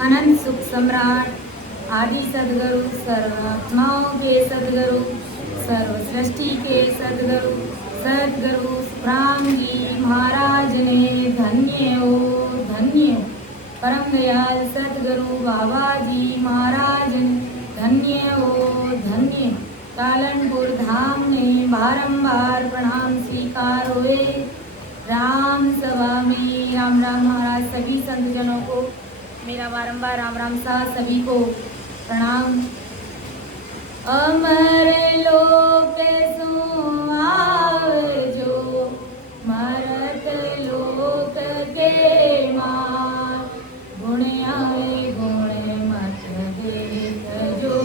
अनंत सुख सम्राट आदि सदगुरु सर्वात्माओं के सदगुरु सर्व सृष्टि के सदगुरु सदगुरु राम जी महाराज ने धन्य हो परम दयाल सदगुरु बाबा जी महाराज ने धन्य हो धन्य कालनपुर धाम ने बारंबार प्रणाम स्वीकार हुए। राम सभा में राम राम महाराज सभी संतजनों को मेरा बारंबार राम राम सा सभी को प्रणाम। अमर लोक सो आवे जो मरत लोक के मार गुण आए गुण मत देख जो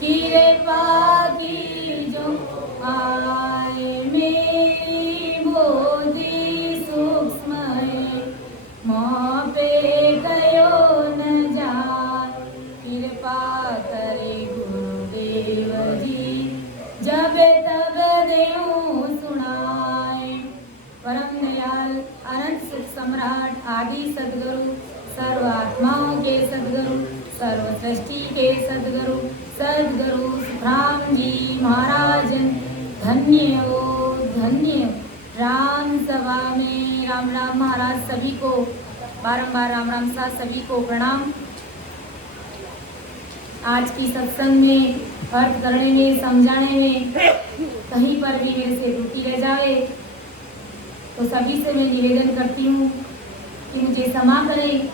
किरे पाकी जो आए मेरी बोधी सूक्ष्म मोह पे गयो न जाए कृपा करे गुरुदेव जी जब तब देऊं सुनाए। परम दयाल अनंत सुख सम्राट आदि सदगुरु सर्वात्माओं के सदगुरु सर्व सृष्टि के सदगुरु सदगुरु राम जी महाराज धन्य हो धन्य। राम सभा में राम राम महाराज सभी को बारंबार राम राम सा सभी को प्रणाम। आज की सत्संग में अर्थ करने में समझाने में कहीं पर भी मेरे से रुकी रह जाए तो सभी से मैं निवेदन करती हूँ कि मुझे क्षमा करें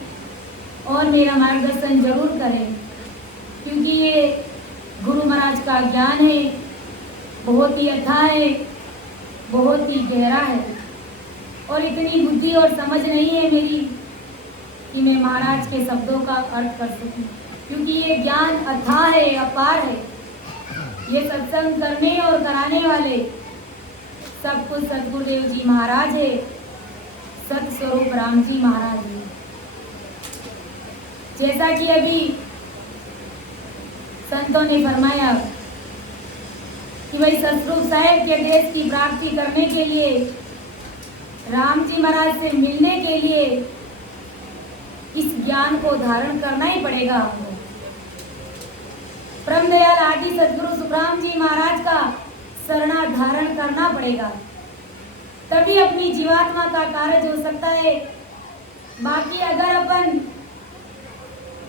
और मेरा मार्गदर्शन जरूर करें, क्योंकि ये गुरु महाराज का ज्ञान है, बहुत ही अथाह है, बहुत ही गहरा है और इतनी बुद्धि और समझ नहीं है मेरी कि मैं महाराज के शब्दों का अर्थ कर सकूं, क्योंकि ये ज्ञान अथाह है, अपार है। ये सत्संग करने और कराने वाले सब कुछ सदगुरुदेव जी महाराज है, सत स्वरूप राम जी महाराज है। जैसा कि अभी संतों ने फरमाया कि भाई सतरूप साहेब के देश की प्राप्ति करने के लिए, राम जी महाराज से मिलने के लिए इस ज्ञान को धारण करना ही पड़ेगा हमको। परम दयाल आदि सदगुरु सुखराम जी महाराज का शरणा धारण करना पड़ेगा, तभी अपनी जीवात्मा का कार्य हो सकता है। बाकी अगर अपन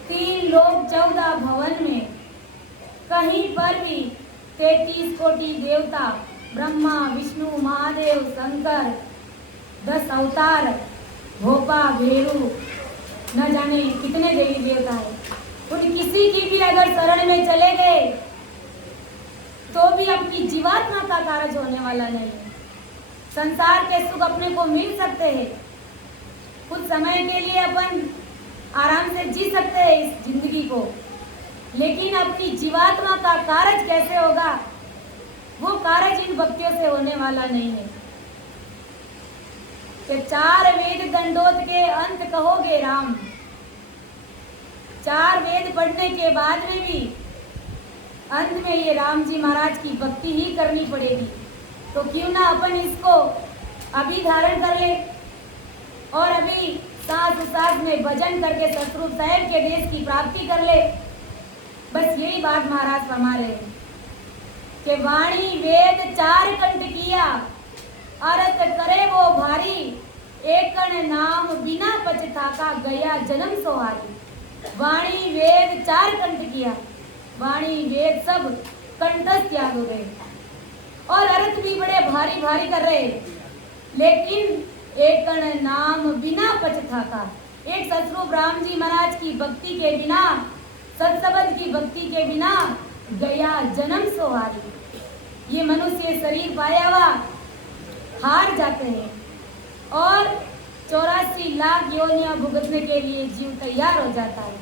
3 लोक 14 भवन में कहीं पर भी 33 कोटि देवता ब्रह्मा विष्णु महादेव शंकर 10 अवतार भोपा भेरू न जाने कितने देवी देवता है, उन किसी की भी अगर शरण में चले गए तो भी अपनी जीवात्मा का कार्य होने वाला नहीं है। संसार के सुख अपने को मिल सकते हैं, कुछ समय के लिए अपन आराम से जी सकते हैं इस जिंदगी को, लेकिन अपनी जीवात्मा का कार्य कैसे होगा, वो कार्य इन भक्तियों से होने वाला नहीं है। कि 4 वेद दंडोत के अंत कहोगे राम, 4 वेद पढ़ने के बाद में भी अंत में ये राम जी महाराज की भक्ति ही करनी पड़ेगी। तो क्यों ना अपन इसको अभी धारण कर ले और अभी सांस में भजन करके सतरूप साहेब के देश की प्राप्ति कर ले। बस यही बात महाराज फरमा रहे हैं कि वाणी वेद 4 कंठ किया, अर्थ करे वो भारी, एकण नाम बिना पछताका गया जन्म सोहारी। वाणी वेद 4 कंठ किया, वाणी वेद सब कंठस्थ याद हो गए और अर्थ भी बड़े भारी भारी कर रहे, लेकिन एकण नाम बिना पछताका, एक सतरूप राम जी महाराज की भक्ति के बिना, सत्संग की भक्ति के बिना गया जन्म सोहारी। ये मनुष्य शरीर पाया हुआ हार जाते हैं और 84 लाख योनियां भुगतने के लिए जीव तैयार हो जाता है।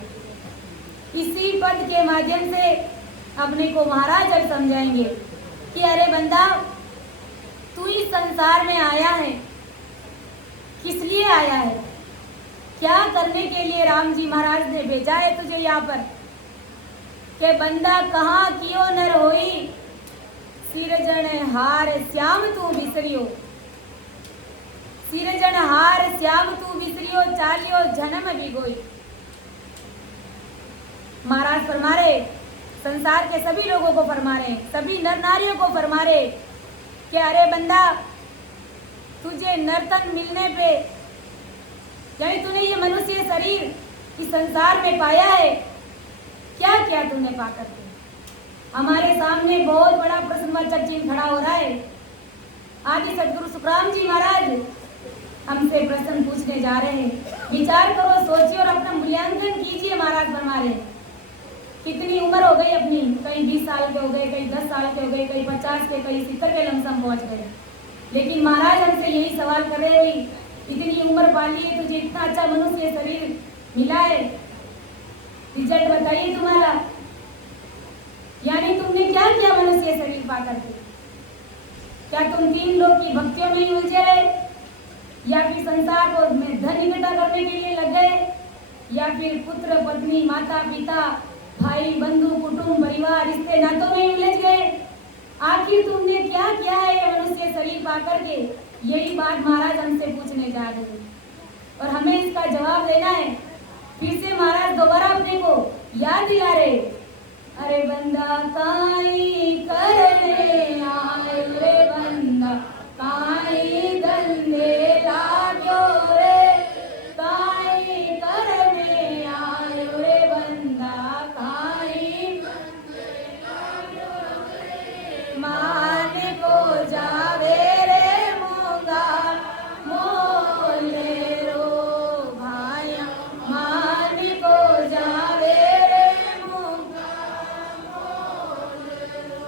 इसी पद के माध्यम से अपने को महाराज अब समझाएंगे कि अरे बंदा, तू इस संसार में आया है, किस लिए आया है, क्या करने के लिए राम जी महाराज ने भेजा है तुझे यहाँ पर। के बंदा कहाँ कियो नर होई, सिरजन हार श्याम तू बिसरियो, सिरजन हार श्याम तू बिसरियो, चालियो जन्म बिगोई। महाराज फरमा रहे, संसार के सभी लोगों को फरमा रहे, सभी नर नारियों को फरमा रहे कि अरे बंदा, तुझे नर्तन मिलने पे, यानी तूने ये मनुष्य शरीर इस संसार में पाया है, क्या क्या तूने पाकर के। हमारे सामने बहुत बड़ा प्रश्नवाचक चिन्ह खड़ा हो रहा है। आदि सदगुरु सुखराम जी महाराज हमसे प्रश्न पूछने जा रहे हैं। विचार करो, सोचिए और अपना मूल्यांकन कीजिए। महाराज फरमा रहे, कितनी उम्र हो गई अपनी, कई 20 साल के हो गए, कई 10 साल के हो गए, कई 50 के, कई 70 के लमसम पहुंच गए। लेकिन महाराज हमसे यही सवाल कर रहे हैं, इतनी उम्र पाली है, तुझे इतना अच्छा मनुष्य शरीर मिला है, रिजल्ट बताइए तुम्हारा, यानी तुमने क्या किया मनुष्य शरीर पाकर के। क्या तुम 3 लोग की भक्तियों में ही उलझे रहे, या फिर संसार को में धन इकट्ठा करने के लिए लग गए, या फिर पुत्र पत्नी माता पिता भाई बंधु कुटुंब परिवार रिश्ते नातों में उलझ गए। आखिर तुमने क्या किया है ये मनुष्य शरीर पाकर के, यही बात महाराज हमसे पूछने जा रहे हैं और हमें इसका जवाब देना है। फिर से महाराज दोबारा अपने को याद दिला रहे, अरे बंदा काई करने आयो रे, बंदा काई धंधे लाग्यो रे, काई करने आयो रे, बंदा काई धंधे लाग्यो रे, मान को जावे रे मूंगा मोले रो भाया, मान को जावे रे मूंगा मोले रो।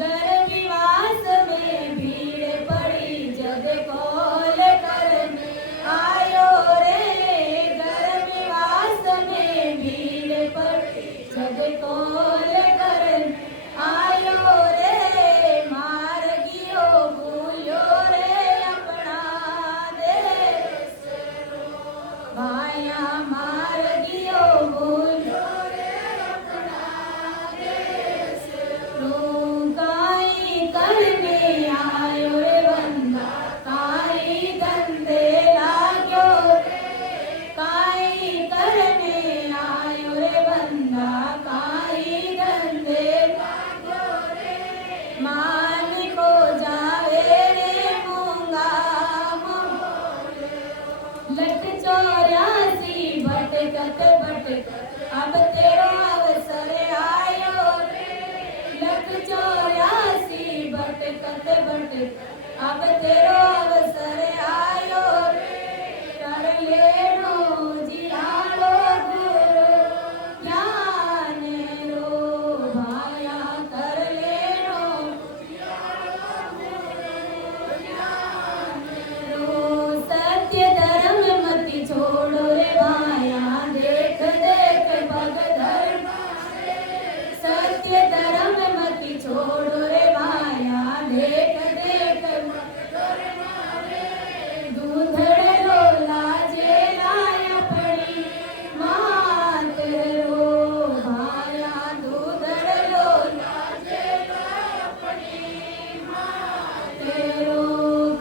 गर्भवास में भीड़ पड़ी जग कौल करने आयो रे, गर्भवास में भीड़ पड़ी जग कौल करने आयो रे, मार गियो भूलो रे अपना देश रो भाया, मार गियो भूलो रे अपना देश रो। काई करने आयो रे बंदा, काई धंधे लाग्यो रे, काई करने आयो रे बंदा, काई धंधे लाग्यो रे, मान को जावे रे मूंगा मोले रो। लट 84 भटकत भटकत अब तेरो अवसर आयो रे, लट 84 भटकत भटकत अब तेरो अवसर आयो रे, कर लेनो जियालो गुरु ज्ञान रो भाया, कर लेनो जियालो गुरु ज्ञान रो। सत्य धर्म मति छोड़ो रे भाया, देख देख भग धर्म रे, सत्य धर्म मति छोड़ो रे भाया, देख देख भग धर्म रे। दूधड़ लो लाजे लाया पड़ी मात रो भाया, दूधड़ लो लाजे लाया पड़ी मात रो।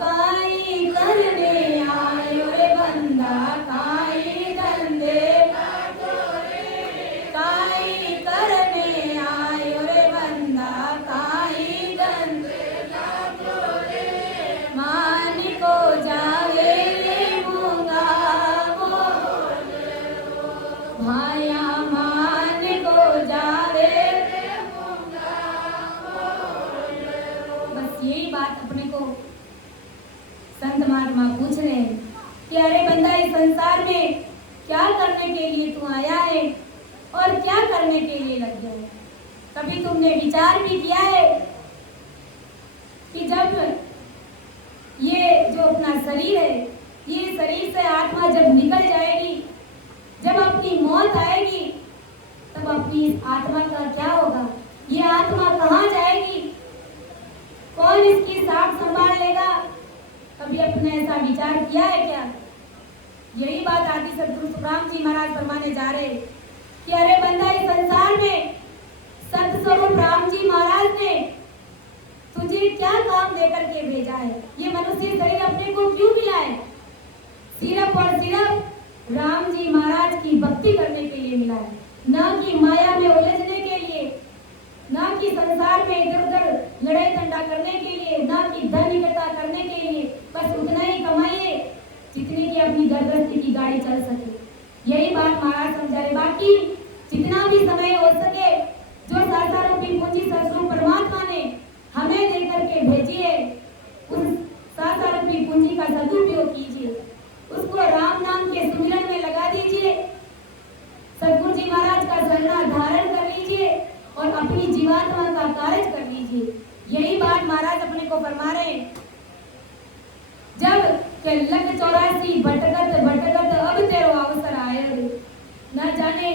काई करने आयो रे बंदा, काई धंधे लाग्यो रे, काई करने आयो रे बंदा, काई धंधे लाग्यो रे, मान को जावे रे मूंगा मोले रो भाया, मान को जावे रे मूंगा मोले रो। बस यही बात अपने को संत महात्मा पूछ रहे हैं कि अरे बंदा, इस संसार में क्या करने के लिए तू आया है और क्या करने के लिए लग गया है। कभी तुमने विचार भी किया है कि जब ये जो अपना शरीर है, ये शरीर से आत्मा जब निकल जाएगी, जब अपनी मौत आएगी, तब अपनी इस आत्मा का क्या होगा, ये आत्मा कहाँ जाएगी, कौन इसकी साथ संभाल लेगा। कभी अपने ऐसा विचार किया है क्या। यही बात आदि सदगुरु सुखराम जी महाराज फरमाने जा रहे कि अरे बंदा, इस संसार में सतस्वरूप राम जी महाराज ने तुझे क्या काम देकर के भेजा है। ये मनुष्य शरीर अपने को क्यों मिला है, सिर्फ और सिर्फ राम जी महाराज की भक्ति करने के लिए मिला है, न कि माया में उलझ में इधर उधर लड़ाई झंडा करने के लिए, ना कि धन इकट्ठा करने के लिए, बस उतना ही कमाइए जितने की अपनी घर की गाड़ी चल सके। यही बात महाराज समझा रहे। बाकी जितना भी समय हो सके, जो संसार रूपी पूंजी सदगुरु परमात्मा ने हमें देकर के भेजी है, उस संसार रूपी पूंजी का सदुपयोग कीजिए, उसको राम नाम के सुमिरन में लगा दीजिए, सदगुरु जी महाराज का शरणा धारण कर लीजिए और अपनी जीवात्मा का कार्य कर लीजिए। यही बात महाराज अपने को फरमा रहे हैं। जब के लग 84 भटकत भटकत अब तेरो अवसर आयो, न जाने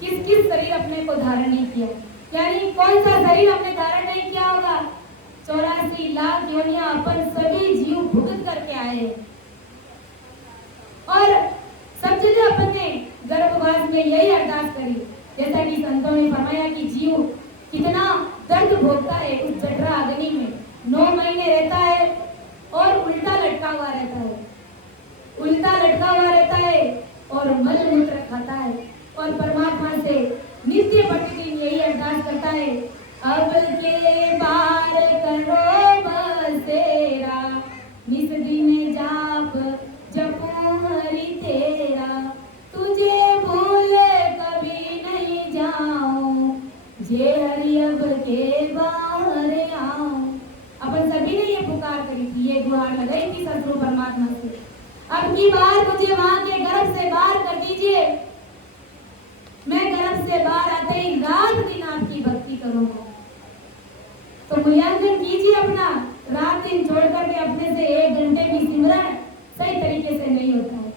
किस किस शरीर अपने को धारण नहीं किया, यानी कौन सा शरीर अपने धारण नहीं किया होगा। 84 लाख योनियां अपन सभी जीव भुगत करके आए और सब जगह अपन ने गर्भवास में यही अरदास करी, जैसा कि संतों ने फरमाया कि जीव कितना दर्द भोगता है उस जठरा अग्नि में, 9 महीने रहता है और उल्टा लटका हुआ रहता है, उल्टा लटका हुआ रहता है और मल मूत्र खाता है और परमात्मा से नित्य प्रतिदिन यही अरदास करता है, अब के बार करो बसेरा, निस दिन जाप जपो हरि तेरा, तुझे भूल कभी नहीं जाऊं, जे हरि अब के बाहर आऊं। अपन सभी ने ये पुकार करी थी, ये गुहार लगाई थी सदगुरु परमात्मा से, अब की बार मुझे वहां के गर्भ से बाहर कर दीजिए, मैं गर्भ से बाहर आते ही रात दिन आपकी भक्ति करूंगा। तो मूल्यांकन कीजिए अपना, रात दिन छोड़ करके अपने से 1 घंटे भी सिमरन सही तरीके से नहीं होता है,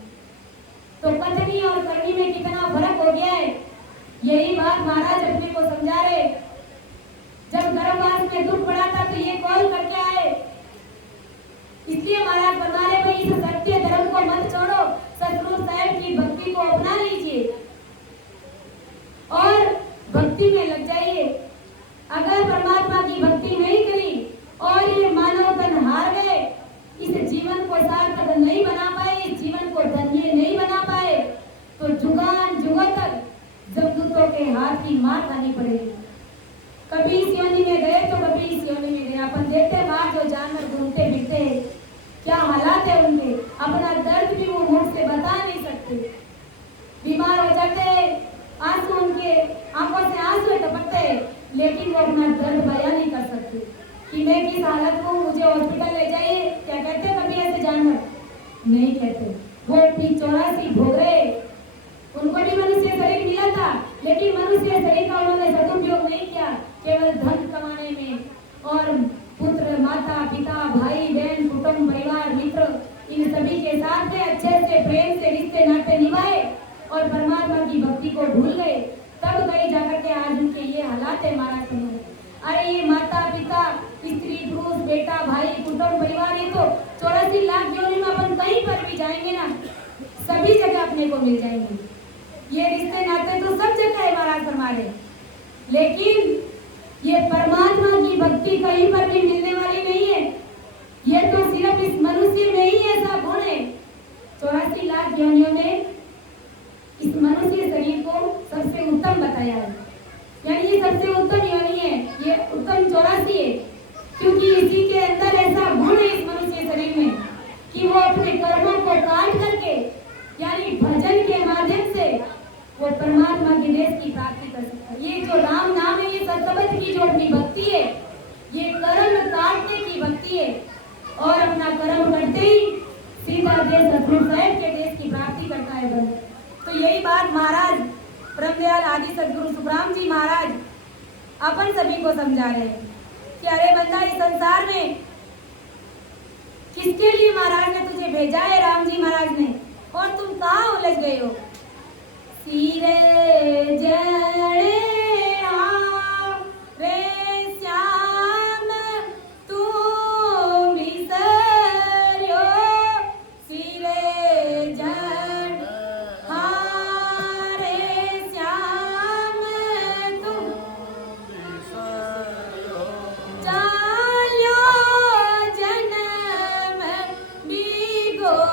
तो कथनी और करनी में कितना फर्क हो गया है। यही बात महाराज अपने को समझा रहे। जब गर्भवास में दुख पड़ा था तो ये कॉल करके आए, इसलिए महाराज बता रहे भाई इस सत्य धर्म को मत छोड़ो, सतगुरु साहब की भक्ति को अपना लीजिए और भक्ति में लग जाइए। अगर परमात्मा की भक्ति नहीं करी और ये मानव तन हार गए, इस जीवन को सार्थक नहीं बना पाए, इस जीवन को धन्य नहीं बना पाए, तो जुगान जुगों तक जमदूतों के हाथ की मार खानी पड़ेगी। कभी इस योनि में गए तो कभी इस योनि में गए। अपन देखते बाहर जो जानवर घूमते फिरते हैं, क्या हालात है उनके, अपना दर्द भी वो मुंह से बता नहीं सकते, बीमार हो जाते हैं, आंसू उनके आंखों से आंसू टपकते हैं, लेकिन वो अपना दर्द बयान नहीं कर सकते कि मैं किस हालत में, मुझे हॉस्पिटल ले जाइए। क्या कहते हैं कभी ऐसे जानवर? नहीं कहते। वो 84 भोग रहे, उनको भी मनुष्य शरीर मिला था, लेकिन मनुष्य शरीर का उन्होंने सदुपयोग नहीं किया, केवल धन कमाने में और पुत्र माता पिता भाई बहन कुटुंब परिवार मित्र इन सभी के साथ में अच्छे से प्रेम से रिश्ते नाते निभाए और परमात्मा की भक्ति को भूल गए। तब कहीं जाकर के आज उनके ये हालात है महाराज समझ। अरे ये माता पिता स्त्री पुरुष बेटा भाई कुटुंब परिवार, ये तो 84 लाख योनि में अपन कहीं पर भी जाएंगे ना, सभी जगह अपने को मिल जाएंगे। ये रिश्ते नाते तो सब जगह है महाराज हमारे, लेकिन ये परमात्मा की भक्ति कहीं पर भी मिलने वाली नहीं है। ये तो सिर्फ इस मनुष्य में ही ऐसा गुण है। 84 लाख योनियों ने इस मनुष्य शरीर को सबसे उत्तम बताया है, यानी ये सबसे उत्तम योनि है, ये उत्तम 84 है, क्योंकि इसी के अंदर ऐसा गुण है इस मनुष्य शरीर में कि वो अपने कर्मों को काट करके, यानी भजन के माध्यम से वो परमात्मा के देश की प्राप्ति कर सकता है। ये जो राम नाम है, ये सतबद्ध की जो अपनी भक्ति है, ये कर्म काटने की भक्ति है और अपना कर्म करते ही सीधा देश सतगुरु साहब के देश की प्राप्ति करता है बंद। तो यही बात महाराज ब्रह्मदयाल आदि सदगुरु सुखराम जी महाराज अपन सभी को समझा रहे हैं कि अरे बंदा, इस संसार में किसके लिए महाराज ने तुझे भेजा है, राम जी महाराज ने, और तुम कहाँ उलझ गए हो। सिरे जड़े रे श्याम तू मिसर्यो, सिरे जड़ हारे श्याम तू चाल्यो जन्म बिगोई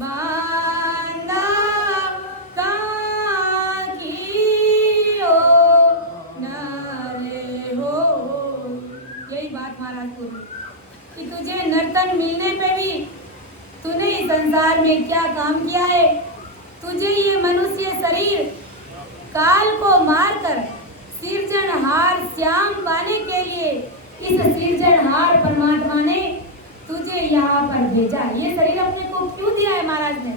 बांधा संग मिलने पे भी तूने इस संसार में क्या काम किया है। तुझे ये मनुष्य शरीर काल को मारकर सिरजनहार श्याम पाने के लिए इस सिरजनहार परमात्मा ने तुझे यहाँ पर भेजा। ये शरीर अपने को क्यों दिया है महाराज ने?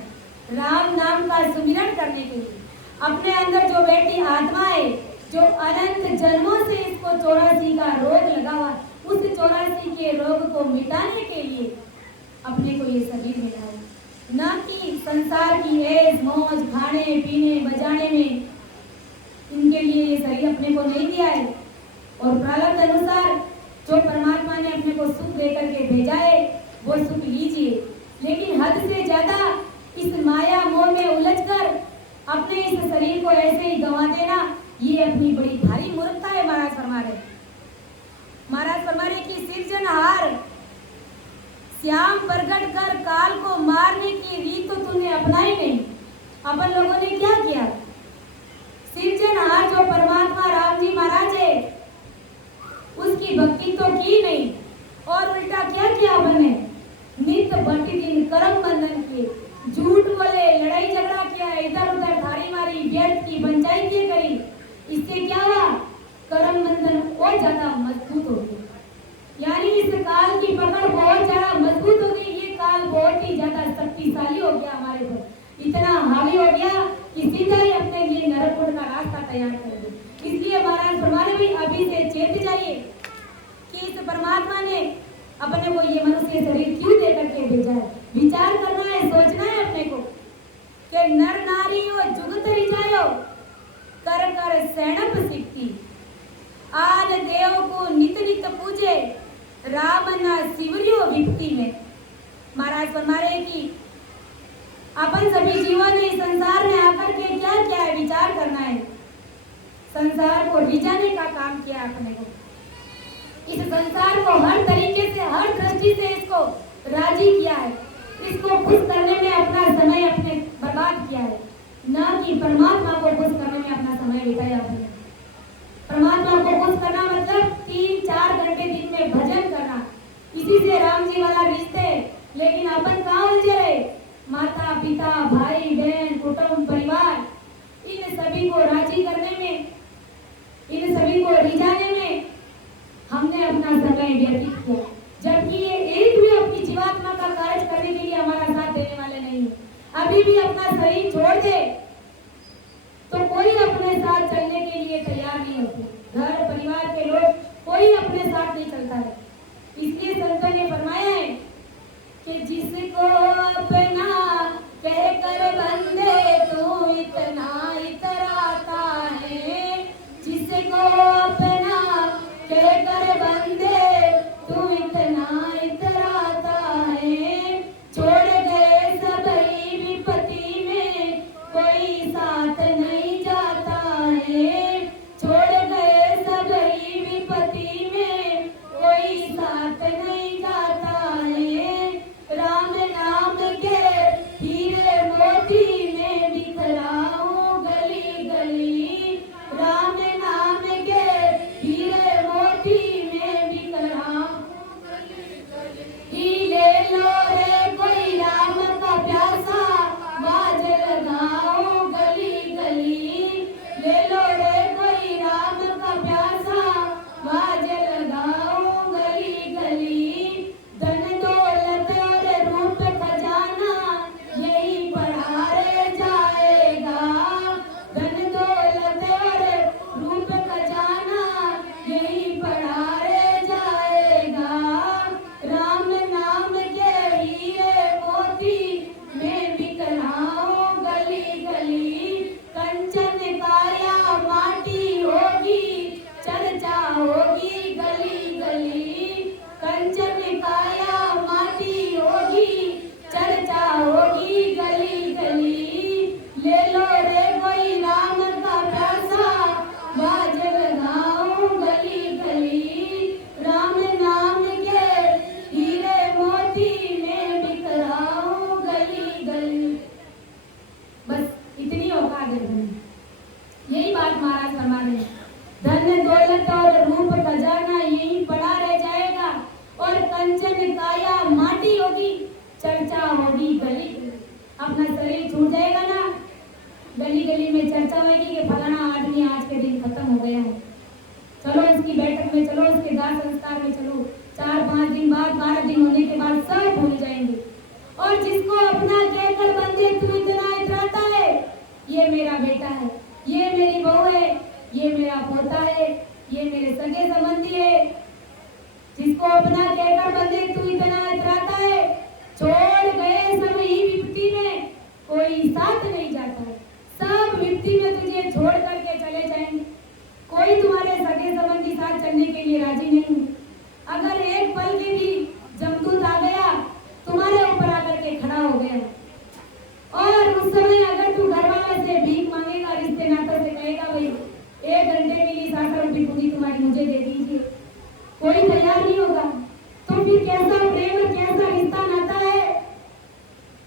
राम नाम का सुमिरन करने के लिए। अपने अंदर जो बैठी आत्मा है, जो अनंत जन्मों से इसको 84 का रोग लगा हुआ, उस 84 के रोग को मिटाने के लिए अपने को ये शरीर मिला है। न कि संसार की ऐश मौज खाने पीने बजाने में, इनके लिए ये शरीर अपने को नहीं दिया है। और प्रारब्ध अनुसार जो परमात्मा ने अपने को सुख देकर के भेजा है वो सुख लीजिए, लेकिन हद से ज्यादा इस माया मोह में उलझकर अपने इस शरीर को ऐसे ही गंवा देना, ये अपनी बड़ी भारी मूर्खता है। महाराज फरमा रहे कि सिरजनहार श्याम प्रकट कर काल को मारने की रीत तो तूने अपनाई नहीं। अपन लोगों ने क्या किया? सिरजनहार जो परमात्मा राम जी महाराज है उसकी भक्ति तो की नहीं, और उल्टा क्या किया अपन ने? नित प्रतिदिन कर्म बंधन किए, झूठ बोले, लड़ाई झगड़ा किया, इधर उधर थारी मारी, व्यर्थ की पंचायती करी। इससे क्या हुआ? कर्म बंधन और ज्यादा मजबूत हो गया। यानी इस काल की पकड़ बहुत ज्यादा मजबूत हो गई। ये काल बहुत ही ज्यादा शक्तिशाली हो गया हमारे पर, इतना हावी हो गया कि सीधा ही अपने लिए नरक का रास्ता तैयार कर दे। इसलिए महाराज फरमाने भी अभी से चेत जाइए कि इस परमात्मा ने अपने को ये मनुष्य शरीर क्यों दे करके भेजा है। विचार करना है, सोचना है अपने को कि नर नारी हो जुगत रिजायो कर कर सैणप सीखती, आन देव को नित नित पूजे, राम न शिवरियो विपत्ति में। महाराज फरमा रहे कि अपन सभी जीवों ने इस संसार में आकर के क्या किया है? विचार करना है। संसार को रिझाने का काम किया अपने को। इस संसार को हर तरीके से, हर दृष्टि से इसको राजी किया है। इसको खुश करने में अपना समय अपने बर्बाद किया है, न कि परमात्मा को खुश करने में अपना समय बिताया आपने। परमात्मा को खुश करना मतलब 3-4 घंटे दिन में भजन करना, इसी से राम जी वाला रिश्ते। लेकिन अपन कहाँ उलझे रहे? माता पिता भाई बहन कुटुंब परिवार, इन सभी को राजी करने में, इन सभी को रिझाने में हमने अपना समय व्यतीत किया, जबकि ये एक भी अपनी जीवात्मा का कार्य करने के लिए हमारा साथ देने वाले नहीं है। अभी भी अपना शरीर छोड़ दे तो कोई अपने साथ चलने के लिए तैयार नहीं होते। घर परिवार के लोग कोई अपने साथ नहीं चलता है। इसलिए संतों ने फरमाया है कि जिसको अपना कह कर बंदे तू इतना इतराता है, जिसको अपना कह कर बंदे तू इतना इतराता है, छोड़ गए सबई विपत्ति में कोई साथ नहीं जाता है, छोड़ गए सबई विपत्ति में कोई साथ नहीं जाता है। राम नाम के हीरे मोती में बिखराऊं गली गली, राम नाम के हीरे मोती में बिखराऊं गली गली। ले लो रे कोई राम का प्यासा, बाज लगाऊं गली गली, ले लो रे कोई राम का प्यासा, बाज लगाऊं गली गली। धन दौलत और रूप खजाना यही पढ़ारे जाएगा, धन दौलत और रूप खजाना यही पढ़ारे जाएगा। राम नाम के हीरे मोती में बिखराऊं गली गली, कंचन काया माटी होगी चर्चा होगी गली गली, कंचन काया माटी होगी चर्चा होगी गली गली। ले लो रे कोई राम का प्यासा, बाज लगाऊं गली गली, राम नाम के हीरे मोती में बिखराऊं गली गली। बस इतनी औकात है। यही बात महाराज फरमा रहे हैं। धन दौलत और रूप खजाना यही पड़ा रह जाएगा, और कंचन काया माटी छूट जाएगा ना, गली गली में चर्चा होगी कि फलाना आदमी आज के दिन खत्म हो गया है, चलो इसकी बैठक में चलो, इसके दाह संस्कार में चलो। 4-5 दिन बाद, 12 दिन होने के बाद सब भूल जाएंगे। और जिसको अपना कहकर बंदे तू इतना इतराता है, ये मेरा बेटा है, ये मेरी बहू है, ये मेरा पोता है, ये मेरे सगे संबंधी है, जिसको अपना कहकर बंदे तू इतना इतराता है, छोड़ गए सब ही विपत्ति में, कोई साथ नहीं जाता है, सब विपत्ति में तुझे छोड़ करके चले जाएंगे। कोई तुम्हारे सगे संबंधी साथ चलने के लिए राजी नहीं है। अगर एक पल के भी जमदूत आ गया, तुम्हारे ऊपर आकर के खड़ा हो गया, और उस समय अगर तू घर वाले से भीख मांगेगा, रिश्ते नाते से कहेगा भाई 1 घंटे के लिए 7 रोटी पूरी तुम्हारी मुझे दे दीजिए, कोई तैयार नहीं होगा। तो फिर कैसा प्रेम, कैसा रिश्ता नाता है?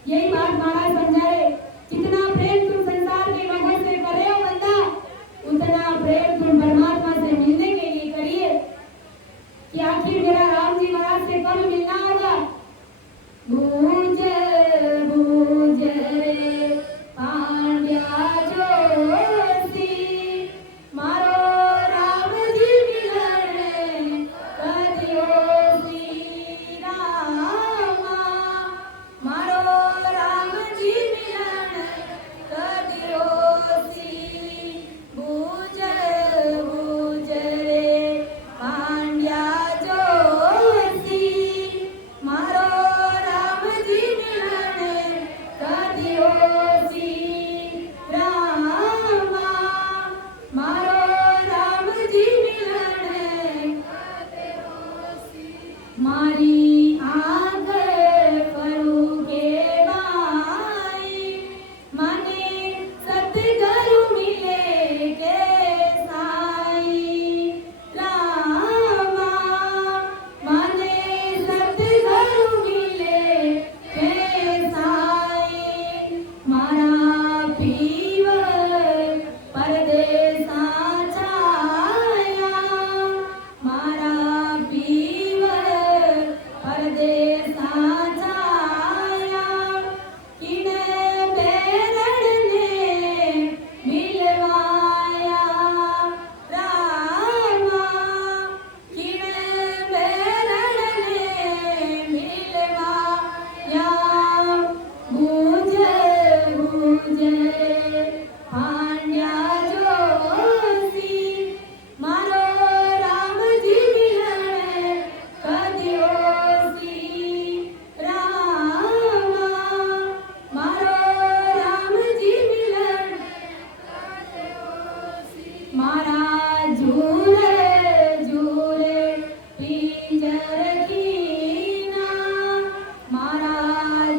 यही बात महाराज समझा रहे, जितना प्रेम तुम संसार के लोगों से कर रहे हो बंदा, उतना प्रेम तुम परमात्मा से मिलने के लिए करिए। कि आखिर मेरा राम जी महाराज से कब मिलना होगा? भूज भूज रे पांड्या जोशी, मारो राम जी मिलन कदियोसी, रामा मारो राम जी मिलन कदियोसी। भूज भूज रे पांड्या जोशी, मारो राम जी मिलन कदियोसी, रामा मारो राम जी मिलन कदियोसी। मारी आंख फरू के बाई, माने सतगुरु मिले के साई, रामा माने सतगुरु मिले के साई। मारा पीव परदेसा छाया, मारा पीव परदेसा छाया, किन बेरड़ ने मिलवाया, रामा किन बेरड़ ने मिलवाया। भूज भूज रे पांड्या जोशी, मारो राम जी मिलन कदियोसी, रामा मारो राम जी मिलन कदियोसी। मारा झूले झूले पिंजर कीना, मारा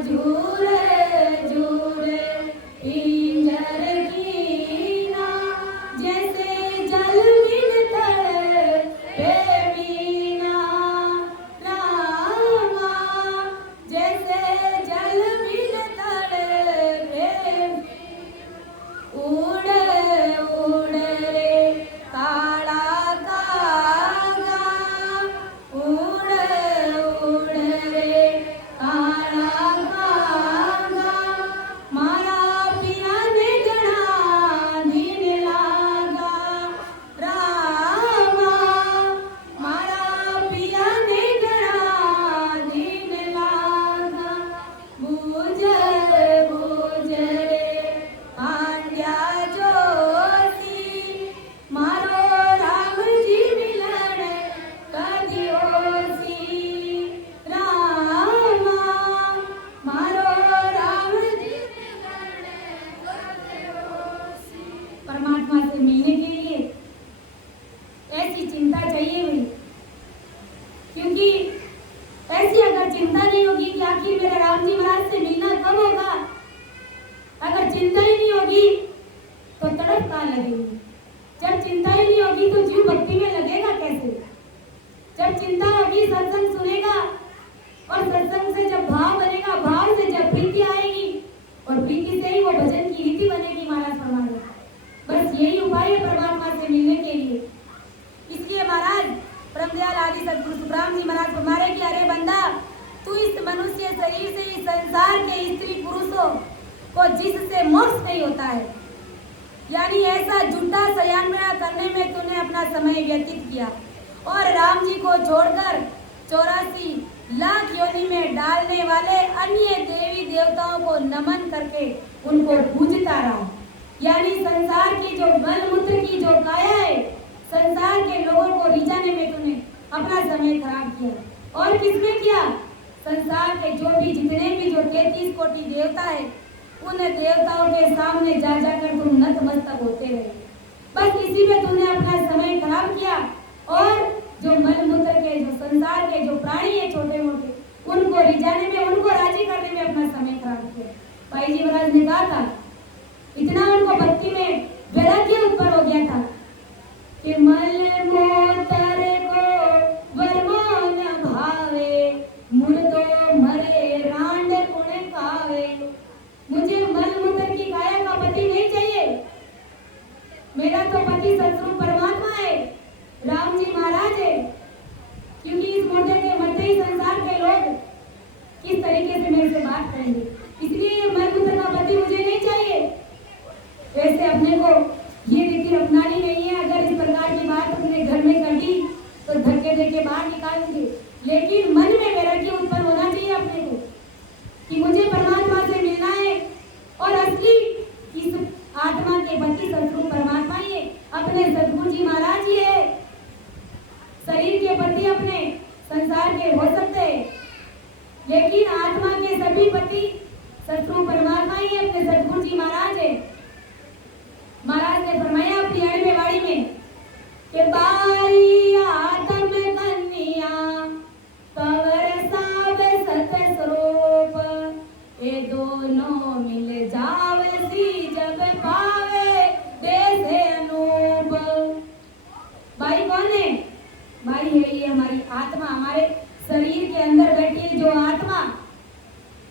झूले झूले पिंजर कीना, जैसे जल बिन तड़ पे मीना, रामा जैसे जल बिन तड़ पे। उड़ उड़ रे काला कागा, उड़ उड़ रे काला कागा, मारा पिया ने जड़ा दिन लागा, रामा मारा पिया ने जड़ा दिन लागा। भूज भूज रे पांड्या जोशी, मारो राम जी मिलन कदियोसी, रामा मारो राम जी मिलन कदियोसी। परमात्मा से मिलने के लिए ऐसी चिंता चाहिए हुई, क्योंकि ऐसी अगर चिंता नहीं होगी कि आखिर मेरा राम जी महाराज से मिलना कब होगा, अगर चिंता ही नहीं होगी तो तड़प कहाँ लगेगी? जब चिंता ही नहीं होगी तो जीव भक्ति में लगेगा कैसे? जब चिंता होगी सत्संग सुनेगा, और सत्संग से जब भाव बनेगा, भाव से जब प्रीति आएगी, और प्रीति से ही वो भजन की रीति बनेगी। महाराज फरमा रहे, बस यही उपाय है परमात्मा से मिलने के लिए। इसलिए महाराज ब्रह्मदयाल आदि सदगुरु सुखराम जी महाराज फरमा रहे कि अरे बंदा, तू इस मनुष्य शरीर से इस संसार के स्त्री पुरुषों को जिससे यानी ऐसा झूठा सयानपना करने में तूने अपना समय व्यतीत किया और राम जी को छोड़कर 84 लाख योनि में डालने वाले अन्य देवी देवताओं को नमन करके उनको पूजता रहा। यानी संसार की जो मलमूत्र की जो काया है, संसार के लोगों को रिझाने में तूने अपना समय खराब किया। और किसमें किया? संसार के जो भी जितने भी जो 33 कोटि देवता है, उन देवताओं के सामने जा जाकर तुम नतमस्तक होते रहे। बस इसी में तुमने अपना समय खराब किया और जो मलमूत्र के जो संसार के जो प्राणी है छोटे मोटे, उनको रिझाने में, उनको राजी करने में अपना समय खराब किया। भाई जी महाराज ने कहा था, इतना उनको भक्ति में वैराग्य उत्पन्न हो गया था कि मलमूत्र को वर्मो न भावे, मुर्दो मरे रांड गुण खावे। मुझे मलमूत्र की काया का पति नहीं चाहिए, मेरा तो पति सतरूप परमात्मा है, राम जी महाराज है। क्योंकि इस मुर्दे के मरते ही संसार के लोग किस तरीके से मेरे से बात करेंगे, इसलिए ये मलमूत्र का पति मुझे नहीं चाहिए। वैसे अपने को ये रीति अपनानी नहीं है। अगर इस प्रकार की बात अपने घर में कर दी तो धक्के देके बाहर निकालेंगे, लेकिन मन में वैराग्य उत्पन्न होना चाहिए अपने को कि मुझे परमात्मा से मिलना है और असली इस आत्मा के पति सतरूप परमात्मा ही है, अपने सतगुरु जी महाराज ही है। शरीर के पति अपने संसार के हो सकते हैं, लेकिन आत्मा के सभी पति सतरूप परमात्मा ही है, अपने सतगुरु जी महाराज है। महाराज ने फरमाया अपनी 98 वाणी में कि बारी आत्म कन्या कवर साब सत स्वरूप, ये दोनों मिल जावसी जब पावे देसे अनूप। भाई कौन है? भाई है ये हमारी आत्मा, हमारे शरीर के अंदर बैठी जो आत्मा,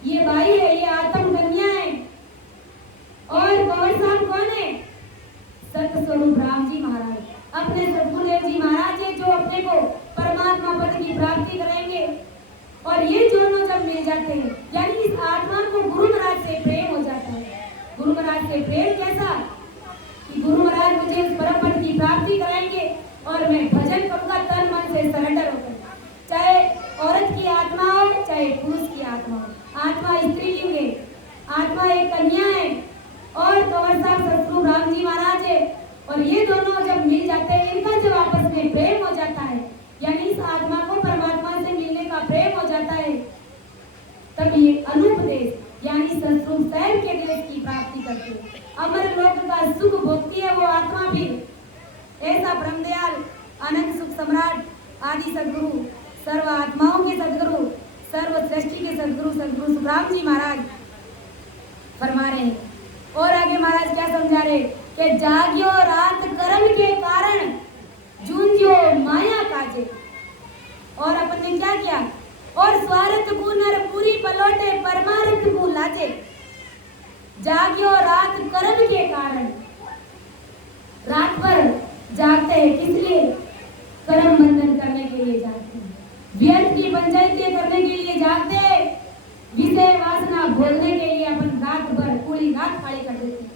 ये भाई है, ये आत्म कन्या है। और कंवर साहब कौन है? सत स्वरूप राम जी महाराज, अपने सतगुरुदेव जी महाराज है, जो अपने को परमात्मा पद की प्राप्ति कराएंगे। और ये दोनों जब मिल जाते हैं, यानी इस आत्मा को गुरु महाराज से प्रेम हो जाता है। गुरु महाराज से प्रेम कैसा कि गुरु महाराज मुझे उस परम पद की प्राप्ति कराएंगे और मैं भजन करूंगा तन मन से सरेंडर होकर, चाहे औरत की आत्मा हो चाहे पुरुष की आत्मा हो। आत्मा स्त्रीलिंग है, आत्मा एक कन्या है और कंवर साहब सतगुरु राम जी महाराज है। और ये दोनों जब मिल जाते हैं, इनका जब आपस में प्रेम हो जाता है, यानी इस आत्मा को परमात्मा से मिलने का प्रेम हो जाता है, तब ये अनूप देश यानी सतरूप साहब के देश की प्राप्ति करते हैं। अमर लोक का सुख भोगती है वो आत्मा भी। ऐसा ब्रह्मदयाल अनंत सुख सम्राट आदि सदगुरु, सर्व आत्माओं के सदगुरु, सर्व सृष्टि के सदगुरु सदगुरु सुखराम जी महाराज फरमा रहे हैं। और आगे महाराज क्या समझा रहे कि जाग्यो रात कर्म के कारण जूझो माया काजे। और अपन ने क्या किया? और स्वार्थ को नर पूरी पलोटे परमार्थ को लाजे। जाग्यो रात कर्म के कारण, रात भर जागते हैं किस लिए? कर्म बंधन करने के लिए जागते हैं, व्यर्थ की पंचायतें करने के लिए जागते हैं, विषय वासना भोगने के लिए अपन रात भर पूरी रात खाली कर देते हैं।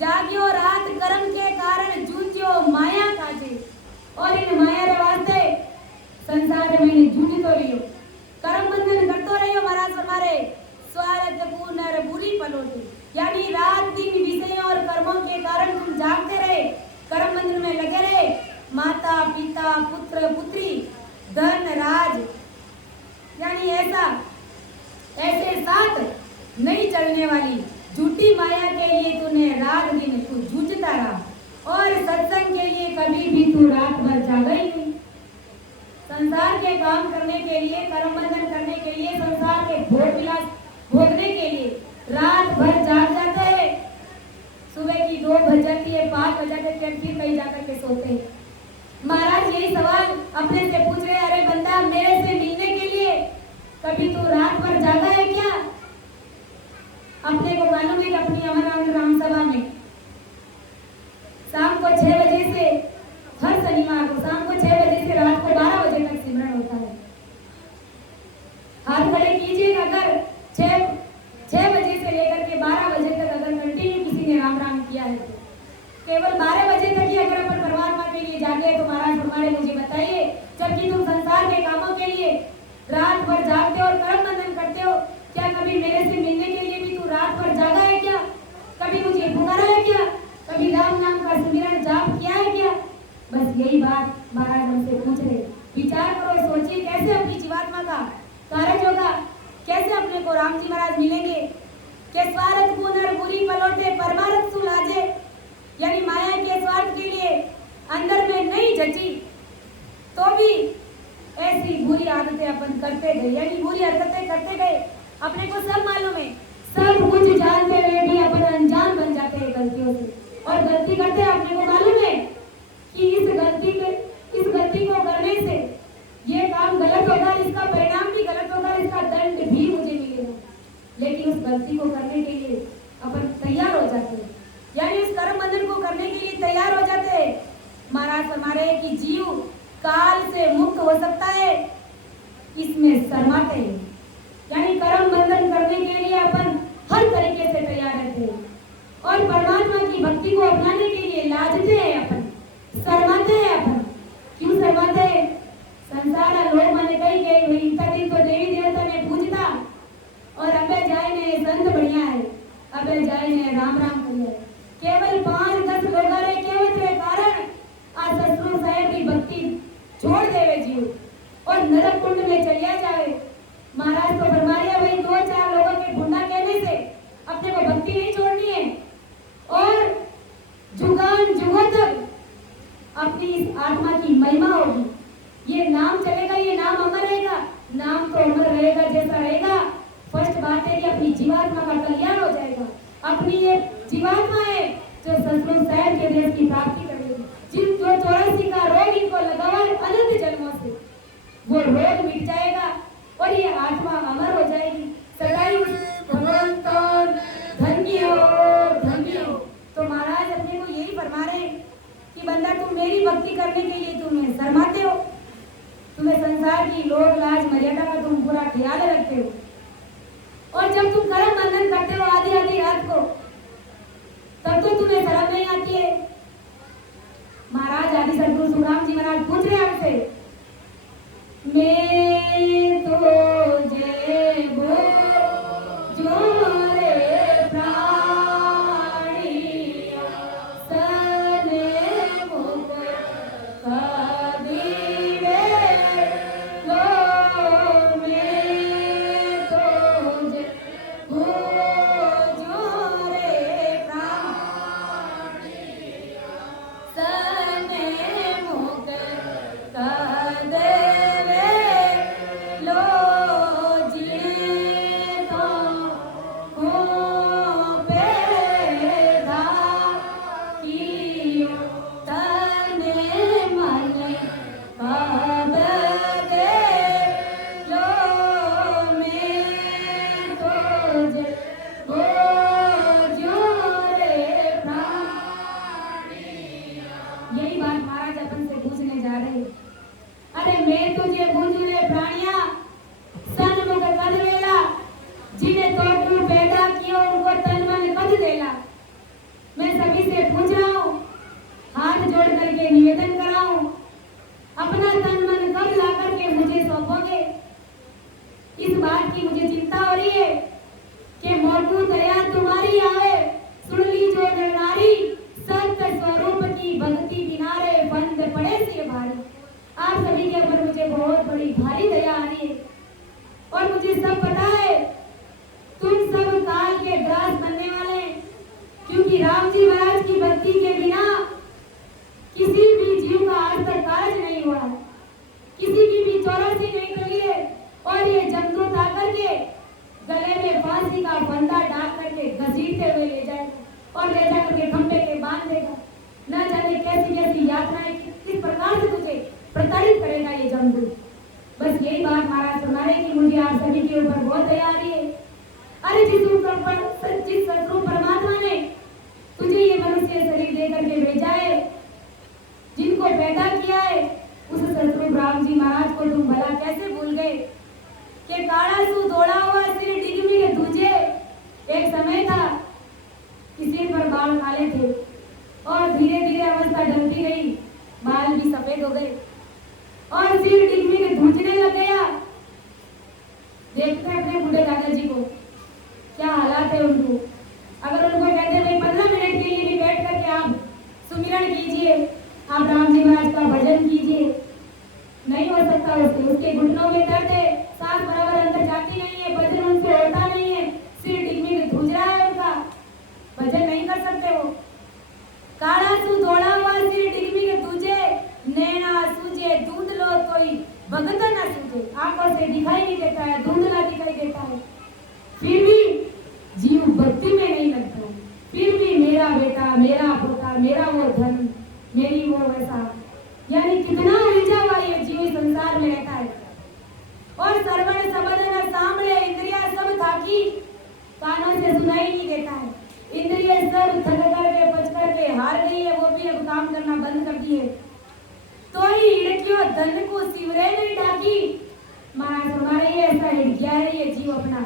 जागियो रात कर्म के कारण जूझो माया काजे। और इन माया रे वास्ते संसार में जूझ तो रहियो, कर्म बंधन करतो रहियो। महाराज फरमा रहे स्वार्थ को नर बुरी पलोटे, यानी रात दिन विषयों और कर्मों के कारण तुम जागते रहे, कर्म बंधन में लगे रहे। माता पिता पुत्र पुत्री धन राज, यानी ऐसे साथ नहीं चलने वाली झूठी माया के लिए तूने रात दिन तू जूझता रहा और सत्संग के लिए कभी भी तू रात भर जागा ही नहीं। संसार के काम करने के लिए, कर्म बंधन करने के लिए, संसार के भोग विलास भोगने के लिए रात भर जाग जाते हैं। सुबह की 2 बज जाती है, 5 बज जाते हैं, फिर कहीं जाकर के सोते हैं। महाराज यही सवाल अपने से पूछ रहे, अरे बंदा मेरे से मिलने के लिए कभी तू रात भर जागा है क्या? अपने को मालूम है कि अपनी अमर राम सभा में शाम को 6 बजे से, हर शनिवार को शाम को 6 बजे से रात को 12 बजे तक सिमरन होता है। हाथ खड़े कीजिए अगर 6 बजे से लेकर के 12 बजे तक अगर कंटिन्यू किसी ने राम राम किया है तो। केवल 12 बजे तक ही अगर अपन परमात्मा के लिए जागे तो महाराज फरमाए मुझे बताइए, जबकि तुम संसार के कामों के लिए रात भर जागते हो और कर्म बंधन करते हो, क्या कभी मेरे से मिलने के लिए भी तू रात भर जागा है क्या? कभी मुझे पुकारा है क्या? कभी राम नाम का सुमिरन जाप किया है क्या? बस यही बात महाराज हमसे पूछ रहे। विचार करो, सोचिए कैसे अपनी जीवात्मा का कार्य होगा, कैसे अपने को राम जी महाराज मिलेंगे। के स्वार्थ पुनर्बुरी पलौटे परमार्थ सुलाजे, यानी माया के स्वार्थ के लिए अंदर में नहीं जची तो भी ऐसी बुरी आदतें अपन करते गए, यानी बुरी हरकतें करते गए। अपने को सब मालूम है, सब कुछ जानते हुए भी अपन अनजान बन जाते हैं गलतियों से, और गलती करते हैं। अपने को मालूम है कि इस गलती को करने से ये काम गलत होगा, इसका परिणाम भी गलत होगा, इसका दंड भी मुझे मिलेगा, लेकिन उस गलती को करने के लिए अपन तैयार हो जाते हैं, यानी उस कर्म बंधन को करने के लिए तैयार हो जाते हैं। महाराज हमारे कि जीव काल से मुक्त हो सकता है, इसमें शर्माते हैं, यानी कर्म बंधन करने के लिए अपन हर तरीके से तैयार रहते हैं, और परमात्मा की भक्ति को अपनाने के लिए लाजते हैं, अपन शर्माते हैं। अपन क्यों शर्माते हैं? संसार लोग माने कही गए इनका दिन तो देवी देवता ने पूजता, और अबे जाए ने संत बढ़िया है, अबे जाए ने राम राम करिया है। केवल 5-10 लोग रे केवल रे कारण आ ससुर साहेब की भक्ति छोड़ देवे जीव और नरक कुंड में चलिया जावे। महाराज को फरमाया भाई 2-4 लोगों के गुंडा कहने से अपने को भक्ति नहीं छोड़नी है, और जुगान जुगों तक अपनी इस आत्मा की महिमा होगी। ये नाम चलेगा, ये नाम अमर रहेगा, नाम तो अमर रहेगा जैसा रहेगा। फर्स्ट बात है कि अपनी जीवात्मा का कल्याण हो जाएगा। अपनी ये जीवात्मा है जो सतगुरु साहब के देश की प्राप्ति करेगी। जिन जो 84 का रोग इनको लगा हुआ है अनंत जन्मों से, वो रोग मिट जाएगा और ये आत्मा अमर हो जाएगी। सदाई भगवंतन धन्य हो। तो महाराज अपने को यही फरमा रहे हैं कि बंदा तुम मेरी भक्ति करने के लिए तुम्हें शर्माते हो, तुम्हें संसार की लोग लाज मर्यादा का तुम पूरा ख्याल रखते हो, और जब तुम कर्म बंधन करते हो आधी रात को, तब तो तुम्हें शर्म नहीं आती है। महाराज आदि सदगुरु सुखराम जी महाराज पूछ रहे हमसे, मैं तो जय बो जो रे प्राणी सने मुख कदीरे लो, मैं तो जय बो जो रे प्राणी सने मुख कदीरे आप सभी के ऊपर मुझे बहुत बड़ी भारी दया आ रही है, और मुझे सब पता है तुम सब काल के ग्रास बनने वाले हैं, क्योंकि राम जी महाराज की भक्ति के बिना किसी भी जीव का आज तक कार्य नहीं हुआ, किसी की भी 84 नहीं टली है, और ये जमदूत आकर के गले में फांसी का फंदा डाल करके घसीटते हुए ले जाएगा और ले जाकर के खंभे पे बांध देगा। न जाने कैसी कैसी यात्राएं किस प्रकार से तुझे प्रताड़ित करेगा ये जमदूत। बस यही बात महाराज सुना रहे कि मुझे आप सभी के ऊपर बहुत दया आ रही है। अरे जिस सतगुरु परमात्मा ने तुझे ये मनुष्य शरीर देकर के भेजा है, जिनको पैदा किया है, उस सतगुरु राम जी महाराज को तुम भला कैसे भूल गए कि काड़ा सु दौड़ा हुआ सिर डिगमी के दूजे। एक समय था कि सिर पर बाल काले थे और कीजिए, आप राम जी महाराज का भजन कीजिए, नहीं हो सकता उसके घुटनों में दर्द है, सांस बराबर अंदर जाती नहीं है, भजन उनसे होता नहीं है, सिर टिकमिक धुज रहा है उनका, भजन नहीं कर सकते वो। काला सु धोड़ा हुआ सिर टिकमिक धुजे, नैना सूझे दूध लो तोई भगत ना सूझे, आंखों से दिखाई नहीं देता है, धुंधला दिखाई देता है, फिर भी जीव भक्ति में नहीं लगता, फिर भी मेरा बेटा, मेरा पोता, मेरा वो धन, मेरी वो वैसा, यानी कितना उलझा हुआ ये जीव संसार में रहता है। और श्रवण शब्द न सामने इंद्रिया सब थाकी, कानों से सुनाई नहीं देता है, इंद्रिय सब थक करके पच करके हार गई है, वो भी अब काम करना बंद कर दी है। तो ही हिड़कियों धन को सिवरे नहीं ढाकी, महाराज हमारे ये ऐसा हिड़ गया है ये जीव अपना,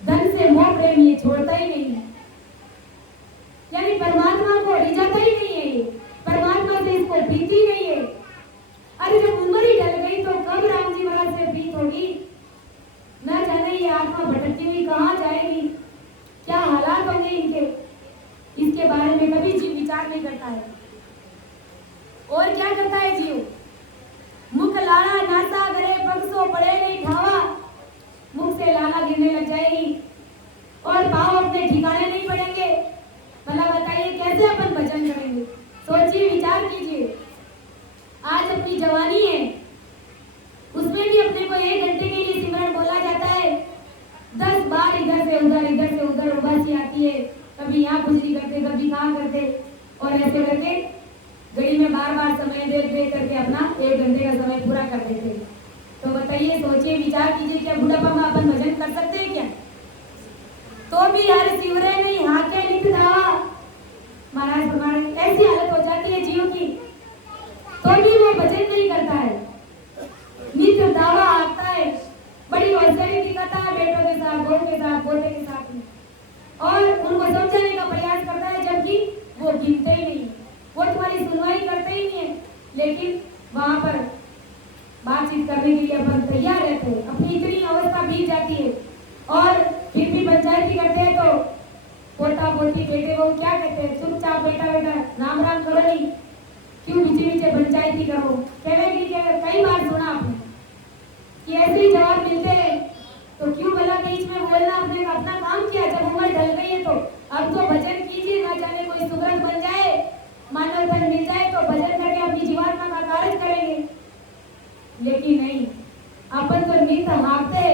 धन से मोह प्रेम ये छोड़ता ही नहीं है, यानी परमात्मा को रिझाता ही नहीं है, ये परमात्मा से इसको प्रीति नहीं है। अरे जब उम्र ही ढल गई तो कब राम जी महाराज से प्रीत होगी? न जाने ये आत्मा भटकती हुई कहाँ जाएगी, क्या हालात होंगे इनके, इसके बारे में कभी जीव विचार नहीं करता है। और क्या करता है जीव? मुख लाला नासा करे पक्षों पड़े नहीं ठावा, मुख से लाला गिरने लग जाएगी और पांव अपने ठिकाने नहीं पड़ेंगे। भला बताइए कैसे अपन भजन करेंगे? सोचिए, विचार कीजिए। आज अपनी जवानी है, उसमें भी अपने को 1 घंटे के लिए सिमरन बोला जाता है, 10 बार इधर से उधर उबासी आती है, कभी यहाँ खुजली करते, कभी कहाँ करते, और ऐसे करके घड़ी में बार समय दे करके अपना 1 घंटे का समय पूरा कर देते। तो बताइए, सोचिए, विचार कीजिए, क्या बुढ़ापा में अपन भजन कर सकते हैं क्या? तो भी हर सिवरे नहीं हाके नित दावा, महाराज हमारे ऐसी हालत हो जाती है जीव की, तो भी वो भजन नहीं करता है, नित दावा आता है, बड़ी होशियारी दिखाता है बेटों के साथ, बहू के साथ, पोते के साथ में, और उनको समझाने का प्रयास करता है, जबकि वो गिनते ही नहीं, वो तुम्हारी सुनवाई करते ही नहीं है। लेकिन वहां पर बातचीत करने के लिए अपन तैयार रहते हैं, अपनी इतनी अवस्था बीत जाती है, और फिर भी पंचायती करते हैं तो पोता पोती बेटे बहू क्या कहते हैं? चुपचाप बेटा राम राम करो, नहीं क्यों बीचे पंचायती करो? कहेगी कि कई बार सुना आपने कि ऐसे ही जवाब मिलते हैं, तो क्यों भला बीच में बोलना? अपना काम किया, जब उम्र ढल गई है तो अब तो भजन कीजिए, ना जाने कोई सुगंध बन जाए, मानव धन मिल जाए तो भजन करके अपनी जीवात्मा का कार्य करेंगे। लेकिन नहीं, अपन तो नित हाँकते,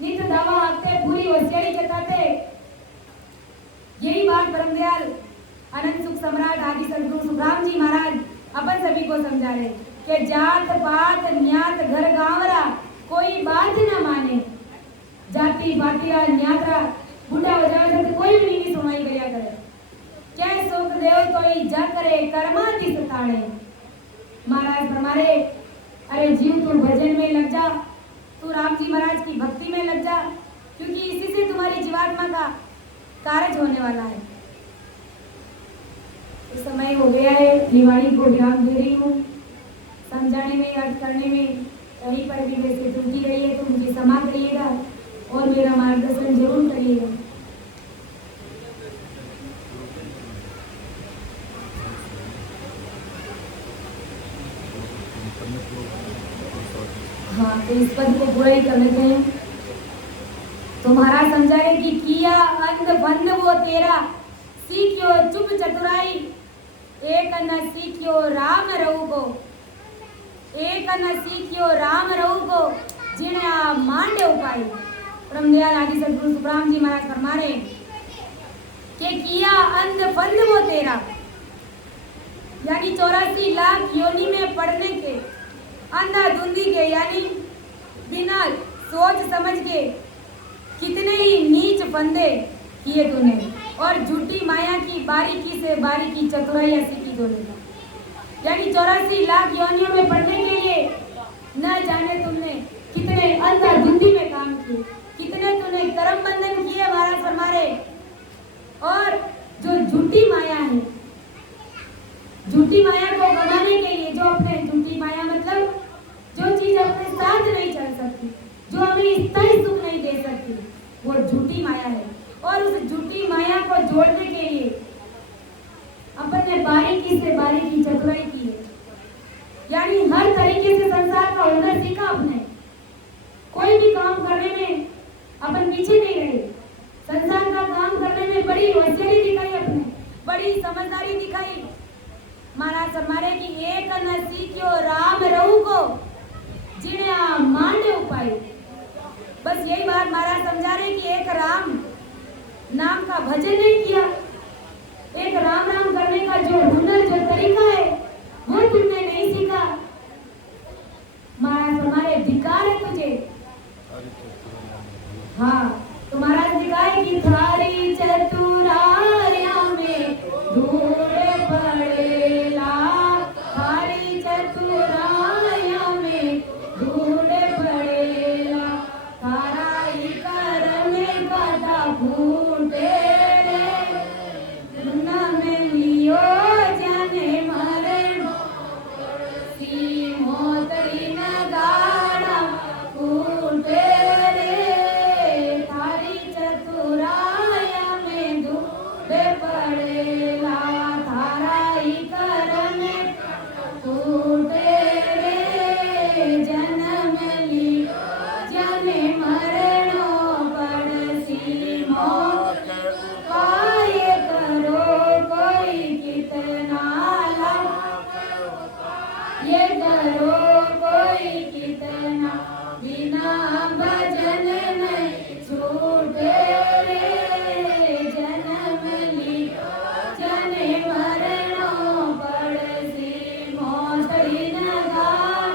नित दावा हाँकते, पूरी होशियारी जताते। यही बात ब्रह्मदयाल अनंत सुख सम्राट आदि सदगुरु सुखराम जी महाराज अपन सभी को समझा रहे कि जात पात न्यात घर गांवरा कोई बात न माने, जाति बातिरा न्यातरा बूढ़ा हो जावे तो कोई भी नहीं सुनाई गया करे, क्या सुख देव तो ही जा करे कर्माधि सताड़े। महाराज फरमारे, अरे जीव तू भजन में लग जा, तू राम जी महाराज की भक्ति में लग जा, क्योंकि इसी से तुम्हारी जीवात्मा का कार्य होने वाला है। इस समय हो गया है, निवाणी को विराम दे रही हूँ। समझाने में, अर्थ करने में कहीं पर भी वैसे त्रुटि रही है तो मुझे क्षमा करिएगा और मेरा मार्गदर्शन जरूर करिएगा। हाँ, तो इस पद को पूरा ही कर लेते हैं। तो महाराज समझाए कि किया अंध बंद वो तेरा, सीखियो चुप चतुराई, एक न सीखियो राम रहु को, एक न सीखियो राम रहु को, जिन्हें मांडे उपाय। ब्रह्मदयाल आदि सदगुरु सुखराम जी महाराज फरमा रहे कि किया अंध बंद वो तेरा, यानी 84 लाख योनि में पड़ने के, अंधाधुंधी के, यानी बिना सोच समझ के कितने ही नीच फंदे किए तूने, और झूठी माया की बारीकी से बारीकी चतुराई सीखी तूने, यानी 84 लाख योनियों में पढ़ने के लिए न जाने तुमने कितने अंधाधुंधी में काम किए, कितने तूने कर्म बंधन किए। महाराज फरमा रहे, और जो झूठी माया है, झूठी माया को गवाने के लिए, जो अपने झूठी माया मतलब जो चीज अपने साथ नहीं चल सकती, जो हमें स्थायी सुख नहीं दे सकती, वो झूठी माया है। और उस झूठी माया को जोड़ने के लिए अपन ने बारीकी से बारीकी चतुराई की है, यानी हर तरीके से संसार का हुनर सीखा अपने। कोई भी काम करने में अपन पीछे नहीं रहे, संसार का काम करने में बड़ी होशियारी दिखाई अपने, बड़ी समझदारी दिखाई। महाराज फरमारे कि एक न सीखियो राम रहू को जिने मांडे उपाय। बस यही बात महाराज समझा रहे कि एक राम नाम का भजन नहीं किया, एक राम राम करने का जो हुनर जो तरीका है वो तुमने नहीं सीखा। महाराज हमारे धिकार है तुझे। हाँ, तो महाराज दिखाए कि थारी चतुराया में धूल पड़ेला, थारी चतुराया में धूल पड़ेला, थारा ही कर में गाता फूटे रे, दुनिया में लियो जाने मरण सी मोतरी न गाड़ा फूटे रे, थारी चतुराया में धूल पड़ेला, थारा ही कर में फूटे रे, जन्म ली जाने मरणो पड़सी मौत पाए करो कोई कितना लाभ, ये करो कोई कितना बिना भजन नहीं छूटे रे, जन्म ली जाने मरणो पड़सी मोतरी न गाड़ा